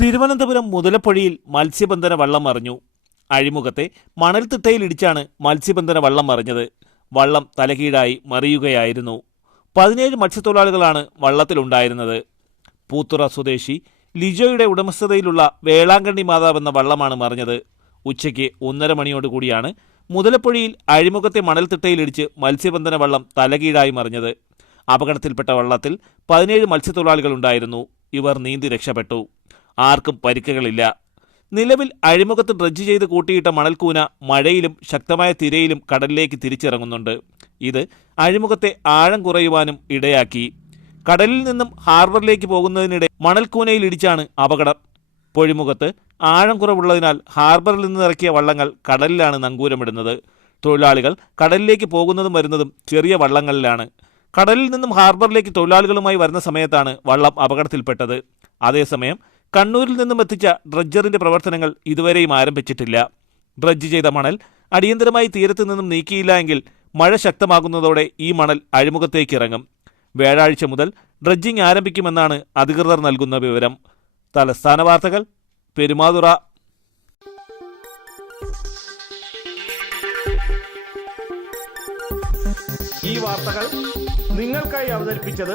തിരുവനന്തപുരം മുതലപ്പൊഴിയിൽ മത്സ്യബന്ധന വള്ളം മറിഞ്ഞു. അഴിമുഖത്തെ മണൽത്തിട്ടയിലിടിച്ചാണ് മത്സ്യബന്ധന വള്ളം മറിഞ്ഞത്. വള്ളം തലകീഴായി മറിയുകയായിരുന്നു. പതിനേഴ് മത്സ്യത്തൊഴിലാളികളാണ് വള്ളത്തിലുണ്ടായിരുന്നത്. പൂത്തുറ സ്വദേശി ലിജോയുടെ ഉടമസ്ഥതയിലുള്ള വേളാങ്കണ്ണി മാതാവ് എന്ന വള്ളമാണ് മറിഞ്ഞത്. ഉച്ചയ്ക്ക് ഒന്നര മണിയോടുകൂടിയാണ് മുതലപ്പൊഴിയിൽ അഴിമുഖത്തെ മണൽത്തിട്ടയിലിടിച്ച് മത്സ്യബന്ധന വള്ളം തലകീഴായി മറിഞ്ഞത്. അപകടത്തിൽപ്പെട്ട വള്ളത്തിൽ പതിനേഴ് മത്സ്യത്തൊഴിലാളികളുണ്ടായിരുന്നു. ഇവർ നീന്തി രക്ഷപ്പെട്ടു. ആർക്കും പരിക്കുകളില്ല. നിലവിൽ അഴിമുഖത്ത് ഡ്രഡ്ജ് ചെയ്ത് കൂട്ടിയിട്ട മണൽക്കൂന മഴയിലും ശക്തമായ തിരയിലും കടലിലേക്ക് തിരിച്ചിറങ്ങുന്നുണ്ട്. ഇത് അഴിമുഖത്തെ ആഴം കുറയുവാനും ഇടയാക്കി. കടലിൽ നിന്നും ഹാർബറിലേക്ക് പോകുന്നതിനിടെ മണൽക്കൂനയിൽ ഇടിച്ചാണ് അപകടം. പൊഴിമുഖത്ത് ആഴം കുറവുള്ളതിനാൽ ഹാർബറിൽ നിന്ന് ഇറക്കിയ വള്ളങ്ങൾ കടലിലാണ് നങ്കൂരമിടുന്നത്. തൊഴിലാളികൾ കടലിലേക്ക് പോകുന്നതും വരുന്നതും ചെറിയ വള്ളങ്ങളിലാണ്. കടലിൽ നിന്നും ഹാർബറിലേക്ക് തൊഴിലാളികളുമായി വരുന്ന സമയത്താണ് വള്ളം അപകടത്തിൽപ്പെട്ടത്. അതേസമയം കണ്ണൂരിൽ നിന്നും എത്തിച്ച ഡ്രഡ്ജറിന്റെ പ്രവർത്തനങ്ങൾ ഇതുവരെയും ആരംഭിച്ചിട്ടില്ല. ഡ്രഡ്ജ് ചെയ്ത മണൽ അടിയന്തരമായി തീരത്തു നിന്നും നീക്കിയില്ല എങ്കിൽ മഴ ശക്തമാകുന്നതോടെ ഈ മണൽ അഴിമുഖത്തേക്ക് ഇറങ്ങും. വ്യാഴാഴ്ച മുതൽ ഡ്രഡ്ജിംഗ് ആരംഭിക്കുമെന്നാണ് അധികൃതർ നൽകുന്ന വിവരം. തലസ്ഥാന വാർത്തകൾ പെരുമാതുറ. ഈ വാർത്തകൾ നിങ്ങൾക്കായി അവതരിപ്പിച്ചത്